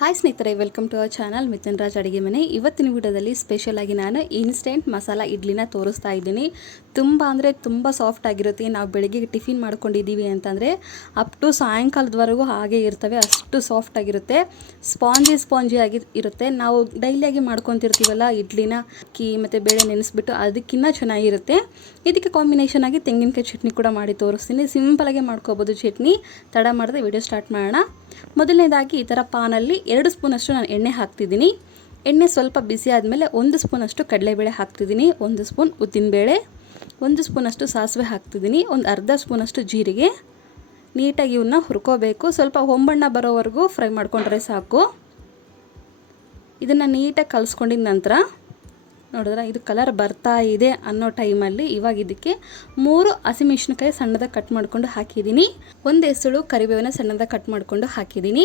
Hi ಸ್ನೇಹಿತರೆ, welcome to our channel Mithun Raj ಅಡುಗೆ ಮನೆ. ಇವತ್ತಿನ ವಿಡಿಯೋದಲ್ಲಿ ಸ್ಪೆಷಲ್ ಆಗಿ ನಾನು ಇನ್ಸ್ಟೆಂಟ್ ಮಸಾಲ ಇಡ್ಲಿನ ತೋರಿಸ್ತಾ ಇದ್ದೀನಿ. ತುಂಬ ಅಂದರೆ ತುಂಬ ಸಾಫ್ಟ್ ಆಗಿರುತ್ತೆ. ನಾವು ಬೆಳಗ್ಗೆ ಟಿಫಿನ್ ಮಾಡ್ಕೊಂಡಿದ್ದೀವಿ ಅಂತಂದರೆ ಅಪ್ ಟು ಸಾಯಂಕಾಲದವರೆಗೂ ಹಾಗೆ ಇರ್ತವೆ, ಅಷ್ಟು ಸಾಫ್ಟ್ ಆಗಿರುತ್ತೆ. ಸ್ಪಾಂಜಿ ಆಗಿ ಇರುತ್ತೆ. ನಾವು ಡೈಲಿಯಾಗಿ ಮಾಡ್ಕೊತಿರ್ತೀವಲ್ಲ ಇಡ್ಲಿನ, ಅಕ್ಕಿ ಮತ್ತು ಬೇಳೆ ನೆನೆಸ್ಬಿಟ್ಟು, ಅದಕ್ಕಿಂತ ಚೆನ್ನಾಗಿರುತ್ತೆ. ಇದಕ್ಕೆ ಕಾಂಬಿನೇಷನ್ ಆಗಿ ತೆಂಗಿನಕಾಯಿ ಚಟ್ನಿ ಕೂಡ ಮಾಡಿ ತೋರಿಸ್ತೀನಿ. ಸಿಂಪಲಾಗಿ ಮಾಡ್ಕೋಬೋದು ಚಟ್ನಿ. ತಡ ಮಾಡದೆ ವಿಡಿಯೋ ಸ್ಟಾರ್ಟ್ ಮಾಡೋಣ. ಮೊದಲನೇದಾಗಿ ಈ ಥರ ಪಾನಲ್ಲಿ 2 ಸ್ಪೂನಷ್ಟು ನಾನು ಎಣ್ಣೆ ಹಾಕ್ತಿದ್ದೀನಿ. ಎಣ್ಣೆ ಸ್ವಲ್ಪ ಬಿಸಿ ಆದಮೇಲೆ 1 ಸ್ಪೂನಷ್ಟು ಕಡಲೆಬೇಳೆ ಹಾಕ್ತಿದ್ದೀನಿ, 1 ಸ್ಪೂನ್ ಉದ್ದಿನಬೇಳೆ, 1 ಸ್ಪೂನಷ್ಟು ಸಾಸಿವೆ ಹಾಕ್ತಿದ್ದೀನಿ, ಒಂದು ಅರ್ಧ ಸ್ಪೂನಷ್ಟು ಜೀರಿಗೆ. ನೀಟಾಗಿ ಇವನ್ನ ಹುರ್ಕೋಬೇಕು. ಸ್ವಲ್ಪ ಹೊಂಬಣ್ಣ ಬರೋವರೆಗೂ ಫ್ರೈ ಮಾಡ್ಕೊಂಡ್ರೆ ಸಾಕು. ಇದನ್ನು ನೀಟಾಗಿ ಕಲಿಸ್ಕೊಂಡಿದ ನಂತರ ನೋಡಿದ್ರೆ ಇದು ಕಲರ್ ಬರ್ತಾ ಇದೆ ಅನ್ನೋ ಟೈಮಲ್ಲಿ ಇವಾಗ ಇದಕ್ಕೆ 3 ಹಸಿಮೆಣಸಿನಕಾಯಿ ಸಣ್ಣದಾಗಿ ಕಟ್ ಮಾಡಿಕೊಂಡು ಹಾಕಿದ್ದೀನಿ. 1 ಎಸಳು ಕರಿಬೇವನ್ನ ಸಣ್ಣದಾಗಿ ಕಟ್ ಮಾಡಿಕೊಂಡು ಹಾಕಿದ್ದೀನಿ.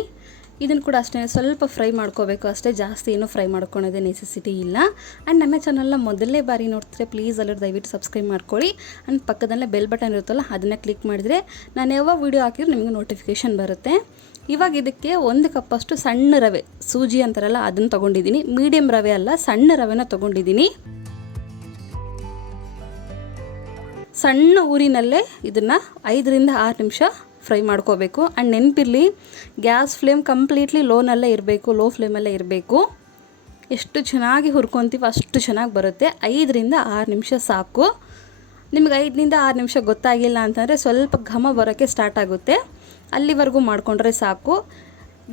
ಇದನ್ನು ಕೂಡ ಅಷ್ಟೇ ಸ್ವಲ್ಪ ಫ್ರೈ ಮಾಡ್ಕೋಬೇಕು ಅಷ್ಟೇ, ಜಾಸ್ತಿ ಏನು ಫ್ರೈ ಮಾಡ್ಕೊಳೋದೇ ನೆಸೆಸಿಟಿ ಇಲ್ಲ. ಆ್ಯಂಡ್ ನಮ್ಮ ಚಾನಲ್ನ ಮೊದಲನೇ ಬಾರಿ ನೋಡ್ತಿದ್ರೆ ಪ್ಲೀಸ್ ಅಲ್ಲರೂ ದಯವಿಟ್ಟು ಸಬ್ಸ್ಕ್ರೈಬ್ ಮಾಡ್ಕೊಳ್ಳಿ. ಆ್ಯಂಡ್ ಪಕ್ಕದಲ್ಲೇ ಬೆಲ್ ಬಟನ್ ಇರುತ್ತಲ್ಲ, ಅದನ್ನು ಕ್ಲಿಕ್ ಮಾಡಿದರೆ ನಾನು ಯಾವಾಗ ವೀಡಿಯೋ ಹಾಕಿದ್ರೆ ನಿಮಗೆ ನೋಟಿಫಿಕೇಷನ್ ಬರುತ್ತೆ. ಇವಾಗ ಇದಕ್ಕೆ 1 ಕಪ್ಪಷ್ಟು ಸಣ್ಣ ರವೆ, ಸೂಜಿ ಅಂತಾರಲ್ಲ ಅದನ್ನು ತೊಗೊಂಡಿದ್ದೀನಿ. ಮೀಡಿಯಮ್ ರವೆ ಅಲ್ಲ, ಸಣ್ಣ ರವೆನ ತೊಗೊಂಡಿದ್ದೀನಿ. ಸಣ್ಣ ಊರಿನಲ್ಲೇ ಇದನ್ನು 5 ರಿಂದ 6 ನಿಮಿಷ ಫ್ರೈ ಮಾಡ್ಕೋಬೇಕು. ಆ್ಯಂಡ್ ನೆನಪಿರಲಿ, ಗ್ಯಾಸ್ ಫ್ಲೇಮ್ ಕಂಪ್ಲೀಟ್ಲಿ ಲೋನಲ್ಲೇ ಇರಬೇಕು, ಲೋ ಫ್ಲೇಮಲ್ಲೇ ಇರಬೇಕು. ಎಷ್ಟು ಚೆನ್ನಾಗಿ ಹುರ್ಕೊತೀವಿ ಅಷ್ಟು ಚೆನ್ನಾಗಿ ಬರುತ್ತೆ. 5 ರಿಂದ 6 ನಿಮಿಷ ಸಾಕು. ನಿಮ್ಗೆ 5 ರಿಂದ 6 ನಿಮಿಷ ಗೊತ್ತಾಗಿಲ್ಲ ಅಂತಂದರೆ ಸ್ವಲ್ಪ ಘಮ ಬರೋಕ್ಕೆ ಸ್ಟಾರ್ಟ್ ಆಗುತ್ತೆ, ಅಲ್ಲಿವರೆಗೂ ಮಾಡಿಕೊಂಡ್ರೆ ಸಾಕು.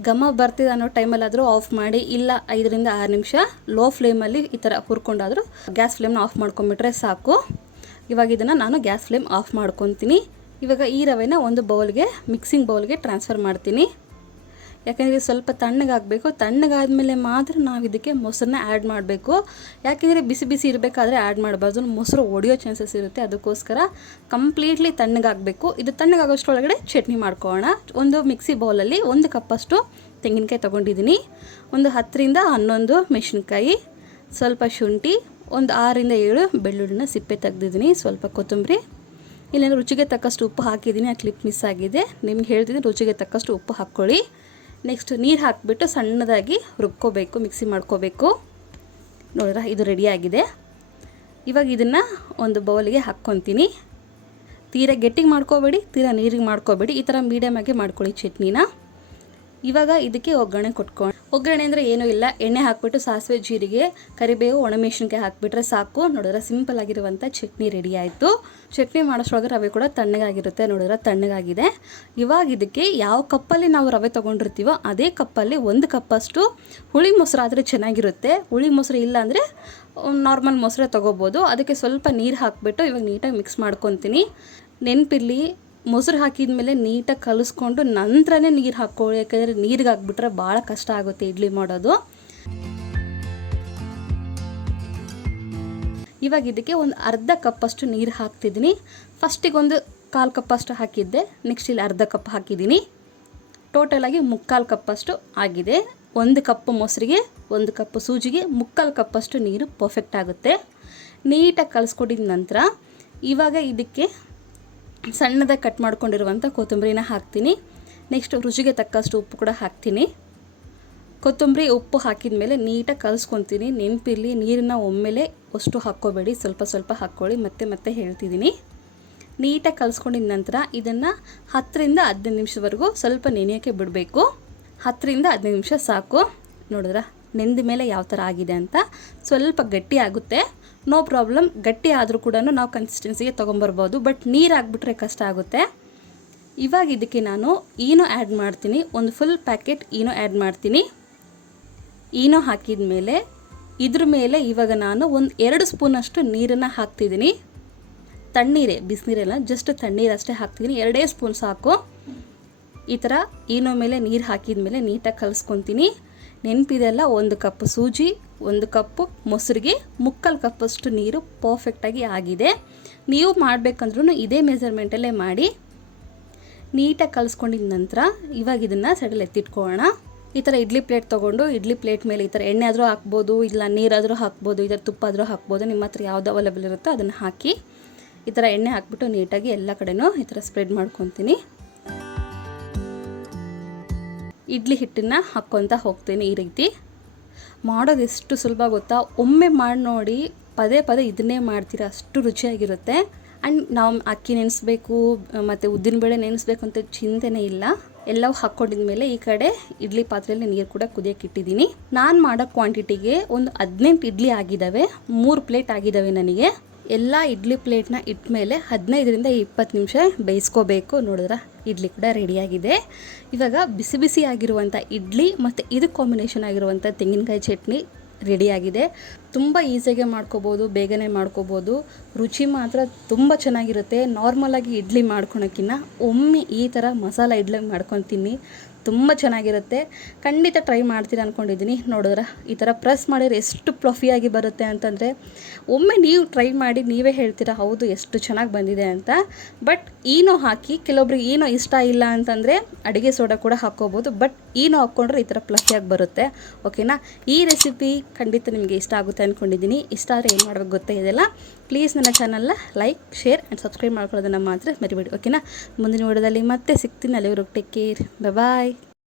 ಘಮ ಬರ್ತಿದೆ ಅನ್ನೋ ಟೈಮಲ್ಲಾದರೂ ಆಫ್ ಮಾಡಿ, ಇಲ್ಲ 5 ರಿಂದ 6 ನಿಮಿಷ ಲೋ ಫ್ಲೇಮಲ್ಲಿ ಈ ಥರ ಹುರ್ಕೊಂಡಾದರೂ ಗ್ಯಾಸ್ ಫ್ಲೇಮ್ನ ಆಫ್ ಮಾಡ್ಕೊಂಬಿಟ್ರೆ ಸಾಕು. ಇವಾಗ ಇದನ್ನು ನಾನು ಗ್ಯಾಸ್ ಫ್ಲೇಮ್ ಆಫ್ ಮಾಡ್ಕೊತೀನಿ. ಇವಾಗ ಈ ರವೆನ ಒಂದು ಬೌಲ್ಗೆ, ಮಿಕ್ಸಿಂಗ್ ಬೌಲ್ಗೆ ಟ್ರಾನ್ಸ್ಫರ್ ಮಾಡ್ತೀನಿ. ಯಾಕೆಂದರೆ ಸ್ವಲ್ಪ ತಣ್ಣಗಾಗಬೇಕು. ತಣ್ಣಗಾದ್ಮೇಲೆ ಮಾತ್ರ ನಾವು ಇದಕ್ಕೆ ಮೊಸರನ್ನ ಆ್ಯಡ್ ಮಾಡಬೇಕು. ಯಾಕೆಂದರೆ ಬಿಸಿ ಬಿಸಿ ಇರಬೇಕಾದ್ರೆ ಆ್ಯಡ್ ಮಾಡಬಾರ್ದು, ಮೊಸರು ಒಡೆಯೋ ಚಾನ್ಸಸ್ ಇರುತ್ತೆ. ಅದಕ್ಕೋಸ್ಕರ ಕಂಪ್ಲೀಟ್ಲಿ ತಣ್ಣಗಾಗಬೇಕು. ಇದು ತಣ್ಣಗಾಗೋಷ್ಟರೊಳಗಡೆ ಚಟ್ನಿ ಮಾಡ್ಕೊಳ್ಳೋಣ. ಒಂದು ಮಿಕ್ಸಿ ಬೌಲಲ್ಲಿ 1 ಕಪ್ಪಷ್ಟು ತೆಂಗಿನಕಾಯಿ ತೊಗೊಂಡಿದ್ದೀನಿ, ಒಂದು 10 ರಿಂದ 11 ಮೆಣಸಿನ್ಕಾಯಿ, ಸ್ವಲ್ಪ ಶುಂಠಿ, ಒಂದು 6 ರಿಂದ 7 ಬೆಳ್ಳುಳ್ಳಿನ ಸಿಪ್ಪೆ ತೆಗೆದಿದ್ದೀನಿ, ಸ್ವಲ್ಪ ಕೊತ್ತಂಬರಿ. ಇಲ್ಲೇನು ರುಚಿಗೆ ತಕ್ಕಷ್ಟು ಉಪ್ಪು ಹಾಕಿದ್ದೀನಿ, ಆ ಕ್ಲಿಪ್ ಮಿಸ್ ಆಗಿದೆ. ನಿಮ್ಗೆ ಹೇಳ್ತಿದ್ದೀನಿ ರುಚಿಗೆ ತಕ್ಕಷ್ಟು ಉಪ್ಪು ಹಾಕ್ಕೊಳ್ಳಿ. ನೆಕ್ಸ್ಟ್ ನೀರು ಹಾಕಿಬಿಟ್ಟು ಸಣ್ಣದಾಗಿ ರುಬ್ಕೋಬೇಕು, ಮಿಕ್ಸಿ ಮಾಡ್ಕೋಬೇಕು. ನೋಡಿದ್ರೆ ಇದು ರೆಡಿಯಾಗಿದೆ. ಇವಾಗ ಇದನ್ನು ಒಂದು ಬೌಲಿಗೆ ಹಾಕ್ಕೊತೀನಿ. ತೀರಾ ಗಟ್ಟಿಗೆ ಮಾಡ್ಕೋಬೇಡಿ, ತೀರಾ ನೀರಿಗೆ ಮಾಡ್ಕೋಬೇಡಿ, ಈ ಥರ ಮೀಡಿಯಮಾಗಿ ಮಾಡ್ಕೊಳ್ಳಿ ಚಟ್ನಿನ. ಇವಾಗ ಇದಕ್ಕೆ ಒಗ್ಗರಣೆ ಕೊಟ್ಕೊಂಡು, ಒಗ್ಗರಣೆ ಅಂದರೆ ಏನೂ ಇಲ್ಲ, ಎಣ್ಣೆ ಹಾಕಿಬಿಟ್ಟು ಸಾಸಿವೆ, ಜೀರಿಗೆ, ಕರಿಬೇವು, ಒಣಮೆಣಸಿನ್ಕಾಯಿ ಹಾಕಿಬಿಟ್ರೆ ಸಾಕು. ನೋಡಿದ್ರೆ ಸಿಂಪಲ್ ಆಗಿರುವಂಥ ಚಟ್ನಿ ರೆಡಿ ಆಯಿತು. ಚಟ್ನಿ ಮಾಡೋಷ್ಟೊಳಗೆ ರವೆ ಕೂಡ ತಣ್ಣಗಾಗಿರುತ್ತೆ. ನೋಡಿದ್ರೆ ತಣ್ಣಗಾಗಿದೆ. ಇವಾಗ ಇದಕ್ಕೆ ಯಾವ ಕಪ್ಪಲ್ಲಿ ನಾವು ರವೆ ತೊಗೊಂಡಿರ್ತೀವೋ ಅದೇ ಕಪ್ಪಲ್ಲಿ 1 ಕಪ್ಪಷ್ಟು ಹುಳಿ ಮೊಸರು ಆದರೆ ಚೆನ್ನಾಗಿರುತ್ತೆ. ಹುಳಿ ಮೊಸರು ಇಲ್ಲ ಅಂದರೆ ನಾರ್ಮಲ್ ಮೊಸರೇ ತೊಗೋಬೋದು. ಅದಕ್ಕೆ ಸ್ವಲ್ಪ ನೀರು ಹಾಕಿಬಿಟ್ಟು ಇವಾಗ ನೀಟಾಗಿ ಮಿಕ್ಸ್ ಮಾಡ್ಕೊತೀನಿ. ನೆನಪಿರಲಿ, ಮೊಸರು ಹಾಕಿದ ಮೇಲೆ ನೀಟಾಗಿ ಕಲಿಸ್ಕೊಂಡು ನಂತರನೇ ನೀರು ಹಾಕ್ಕೊಳ್ಳಿ. ಯಾಕಂದರೆ ನೀರಿಗೆ ಹಾಕ್ಬಿಟ್ರೆ ಭಾಳ ಕಷ್ಟ ಆಗುತ್ತೆ ಇಡ್ಲಿ ಮಾಡೋದು. ಇವಾಗ ಇದಕ್ಕೆ ಒಂದು ಅರ್ಧ ಕಪ್ಪಷ್ಟು ನೀರು ಹಾಕ್ತಿದ್ದೀನಿ. ಫಸ್ಟಿಗೆ ಒಂದು 1/4 ಕಪ್ಪಷ್ಟು ಹಾಕಿದ್ದೆ, ನೆಕ್ಸ್ಟ್ ಇಲ್ಲಿ ಅರ್ಧ ಕಪ್ ಹಾಕಿದ್ದೀನಿ. ಟೋಟಲಾಗಿ 3/4 ಕಪ್ಪಷ್ಟು ಆಗಿದೆ. 1 ಕಪ್ ಮೊಸರಿಗೆ, 1 ಕಪ್ ಸೂಜಿಗೆ 3/4 ಕಪ್ಪಷ್ಟು ನೀರು ಪರ್ಫೆಕ್ಟ್ ಆಗುತ್ತೆ. ನೀಟಾಗಿ ಕಲಿಸ್ಕೊಟ್ಟಿದ ನಂತರ ಇವಾಗ ಇದಕ್ಕೆ ಸಣ್ಣದಾಗಿ ಕಟ್ ಮಾಡ್ಕೊಂಡಿರುವಂಥ ಕೊತ್ತಂಬರಿನ ಹಾಕ್ತೀನಿ. ನೆಕ್ಸ್ಟ್ ರುಚಿಗೆ ತಕ್ಕಷ್ಟು ಉಪ್ಪು ಕೂಡ ಹಾಕ್ತೀನಿ. ಕೊತ್ತಂಬರಿ ಉಪ್ಪು ಹಾಕಿದ ಮೇಲೆ ನೀಟಾಗಿ ಕಲಿಸ್ಕೊತೀನಿ. ನೆನಪಿರಲಿ, ನೀರನ್ನ ಒಮ್ಮೆಲೆ ಅಷ್ಟು ಹಾಕ್ಕೋಬೇಡಿ, ಸ್ವಲ್ಪ ಸ್ವಲ್ಪ ಹಾಕ್ಕೊಳ್ಳಿ. ಮತ್ತೆ ಹೇಳ್ತಿದ್ದೀನಿ. ನೀಟಾಗಿ ಕಲಿಸ್ಕೊಂಡಿದ ನಂತರ ಇದನ್ನು 10 ರಿಂದ 15 ನಿಮಿಷವರೆಗೂ ಸ್ವಲ್ಪ ನೆನೆಯೋಕ್ಕೆ ಬಿಡಬೇಕು. 10 ರಿಂದ 15 ನಿಮಿಷ ಸಾಕು. ನೋಡಿದ್ರ ನೆಂದ ಮೇಲೆ ಯಾವ ಥರ ಆಗಿದೆ ಅಂತ. ಸ್ವಲ್ಪ ಗಟ್ಟಿ ಆಗುತ್ತೆ, ನೋ ಪ್ರಾಬ್ಲಮ್. ಗಟ್ಟಿ ಆದರೂ ಕೂಡ ನಾವು ಕನ್ಸಿಸ್ಟೆನ್ಸಿಗೆ ತೊಗೊಂಬರ್ಬೋದು, ಬಟ್ ನೀರು ಹಾಕ್ಬಿಟ್ರೆ ಕಷ್ಟ ಆಗುತ್ತೆ. ಇವಾಗ ಇದಕ್ಕೆ ನಾನು ಈನೋ ಆ್ಯಡ್ ಮಾಡ್ತೀನಿ. ಒಂದು ಫುಲ್ ಪ್ಯಾಕೆಟ್ ಈನೋ ಆ್ಯಡ್ ಮಾಡ್ತೀನಿ. ಈನೋ ಹಾಕಿದ ಮೇಲೆ ಇದ್ರ ಮೇಲೆ ಇವಾಗ ನಾನು ಒಂದು 2 ಸ್ಪೂನಷ್ಟು ನೀರನ್ನು ಹಾಕ್ತಿದ್ದೀನಿ. ತಣ್ಣೀರೇ, ಬಿಸಿನೀರೆಲ್ಲ, ಜಸ್ಟ್ ತಣ್ಣೀರು ಅಷ್ಟೇ ಹಾಕ್ತಿದ್ದೀನಿ. 2 ಸ್ಪೂನ್ ಸಾಕು. ಈ ಥರ ಈನೋ ಮೇಲೆ ನೀರು ಹಾಕಿದ ಮೇಲೆ ನೀಟಾಗಿ ಕಲಿಸ್ಕೊತೀನಿ. ನೆನಪಿದೆಲ್ಲ, 1 ಕಪ್ ಸೂಜಿ, 1 ಕಪ್ಪು ಮೊಸರಿಗೆ 3/4 ಕಪ್ಪಷ್ಟು ನೀರು ಪರ್ಫೆಕ್ಟಾಗಿ ಆಗಿದೆ. ನೀವು ಮಾಡಬೇಕಂದ್ರೂ ಇದೇ ಮೆಜರ್ಮೆಂಟಲ್ಲೇ ಮಾಡಿ. ನೀಟಾಗಿ ಕಲಿಸ್ಕೊಂಡಿದ ನಂತರ ಇವಾಗ ಇದನ್ನು ಸೈಡಲ್ಲಿ ಎತ್ತಿಟ್ಕೊಳ್ಳೋಣ. ಈ ಥರ ಇಡ್ಲಿ ಪ್ಲೇಟ್ ತೊಗೊಂಡು, ಇಡ್ಲಿ ಪ್ಲೇಟ್ ಮೇಲೆ ಈ ಥರ ಎಣ್ಣೆ ಆದರೂ ಹಾಕ್ಬೋದು, ಇಲ್ಲ ನೀರಾದರೂ ಹಾಕ್ಬೋದು, ಈ ಥರ ತುಪ್ಪ ಆದರೂ ಹಾಕ್ಬೋದು. ನಿಮ್ಮ ಹತ್ರ ಯಾವುದು ಅವೈಲೇಬಲ್ ಇರುತ್ತೋ ಅದನ್ನು ಹಾಕಿ ಈ ಥರ ಎಣ್ಣೆ ಹಾಕ್ಬಿಟ್ಟು ನೀಟಾಗಿ ಎಲ್ಲ ಕಡೆನೂ ಈ ಥರ ಸ್ಪ್ರೆಡ್ ಮಾಡ್ಕೊತೀನಿ. ಇಡ್ಲಿ ಹಿಟ್ಟನ್ನು ಹಾಕ್ಕೊತ ಹೋಗ್ತೀನಿ. ಈ ರೀತಿ ಮಾಡೋದು ಎಷ್ಟು ಸುಲಭ ಗೊತ್ತಾ, ಒಮ್ಮೆ ಮಾಡಿ ನೋಡಿ, ಪದೇ ಪದೇ ಇದನ್ನೇ ಮಾಡ್ತೀರಾ, ಅಷ್ಟು ರುಚಿಯಾಗಿರುತ್ತೆ. ಆ್ಯಂಡ್ ನಾವು ಅಕ್ಕಿ ನೆನೆಸ್ಬೇಕು ಮತ್ತು ಉದ್ದಿನಬೇಳೆ ನೆನೆಸ್ಬೇಕು ಅಂತ ಚಿಂತೆನೇ ಇಲ್ಲ. ಎಲ್ಲವೂ ಹಾಕ್ಕೊಂಡಿದ ಮೇಲೆ ಈ ಕಡೆ ಇಡ್ಲಿ ಪಾತ್ರೆಯಲ್ಲಿ ನೀರು ಕೂಡ ಕುದಿಯೋಕೆ ಇಟ್ಟಿದ್ದೀನಿ. ನಾನು ಮಾಡೋ ಕ್ವಾಂಟಿಟಿಗೆ ಒಂದು 18 ಇಡ್ಲಿ ಆಗಿದ್ದಾವೆ, 3 ಪ್ಲೇಟ್ ಆಗಿದ್ದಾವೆ ನನಗೆ. ಎಲ್ಲ ಇಡ್ಲಿ ಪ್ಲೇಟ್ನ ಇಟ್ಟ ಮೇಲೆ 15ರಿಂದ 20 ನಿಮಿಷ ಬೇಯಿಸ್ಕೋಬೇಕು. ನೋಡಿದ್ರೆ ಇಡ್ಲಿ ಕೂಡ ರೆಡಿಯಾಗಿದೆ. ಇವಾಗ ಬಿಸಿ ಬಿಸಿ ಆಗಿರುವಂಥ ಇಡ್ಲಿ ಮತ್ತು ಇದಕ್ಕೆ ಕಾಂಬಿನೇಷನ್ ಆಗಿರುವಂಥ ತೆಂಗಿನಕಾಯಿ ಚಟ್ನಿ ರೆಡಿಯಾಗಿದೆ. ತುಂಬ ಈಸಿಯಾಗೆ ಮಾಡ್ಕೋಬೋದು, ಬೇಗನೆ ಮಾಡ್ಕೋಬೋದು. ರುಚಿ ಮಾತ್ರ ತುಂಬ ಚೆನ್ನಾಗಿರುತ್ತೆ. ನಾರ್ಮಲಾಗಿ ಇಡ್ಲಿ ಮಾಡ್ಕೊಳಕ್ಕಿಂತ ಒಮ್ಮೆ ಈ ಥರ ಮಸಾಲ ಇಡ್ಲಿ ಮಾಡ್ಕೊತೀನಿ, ತುಂಬ ಚೆನ್ನಾಗಿರುತ್ತೆ. ಖಂಡಿತ ಟ್ರೈ ಮಾಡ್ತೀರಾ ಅಂದ್ಕೊಂಡಿದ್ದೀನಿ. ನೋಡಿದ್ರೆ ಈ ಥರ ಪ್ರೆಸ್ ಮಾಡಿದ್ರೆ ಎಷ್ಟು ಫ್ಲಫಿಯಾಗಿ ಬರುತ್ತೆ ಅಂತಂದರೆ, ಒಮ್ಮೆ ನೀವು ಟ್ರೈ ಮಾಡಿ ನೀವೇ ಹೇಳ್ತೀರಾ ಹೌದು ಎಷ್ಟು ಚೆನ್ನಾಗಿ ಬಂದಿದೆ ಅಂತ. ಬಟ್ ಈನೋ ಹಾಕಿ, ಕೆಲವೊಬ್ರಿಗೆ ಈನೋ ಇಷ್ಟ ಇಲ್ಲ ಅಂತಂದರೆ ಅಡುಗೆ ಸೋಡಾ ಕೂಡ ಹಾಕ್ಕೋಬೋದು. ಬಟ್ ಈನೋ ಹಾಕ್ಕೊಂಡ್ರೆ ಈ ಥರ ಫ್ಲಫಿಯಾಗಿ ಬರುತ್ತೆ. ಓಕೆನಾ? ಈ ರೆಸಿಪಿ ಖಂಡಿತ ನಿಮಗೆ ಇಷ್ಟ ಆಗುತ್ತೆ ಅಂದ್ಕೊಂಡಿದ್ದೀನಿ. ಇಷ್ಟ ಆದರೆ ಏನು ಮಾಡಬೇಕು ಗೊತ್ತೇ ಇದೆಲ್ಲ. ಪ್ಲೀಸ್ ನನ್ನ ಚಾನಲ್ನ ಲೈಕ್, ಶೇರ್ ಆ್ಯಂಡ್ ಸಬ್ಸ್ಕ್ರೈಬ್ ಮಾಡ್ಕೊಳ್ಳೋದನ್ನು ಮಾತ್ರ ಮರಿಬೇಡಿ. ಓಕೆನಾ? ಮುಂದಿನ ವಿಡಿಯೋದಲ್ಲಿ ಮತ್ತೆ ಸಿಗ್ತೀನಿ. ಅಲ್ಲಿವರೆಗೂ ಟೇಕ್ ಕೇರ್, ಬಾಯ್.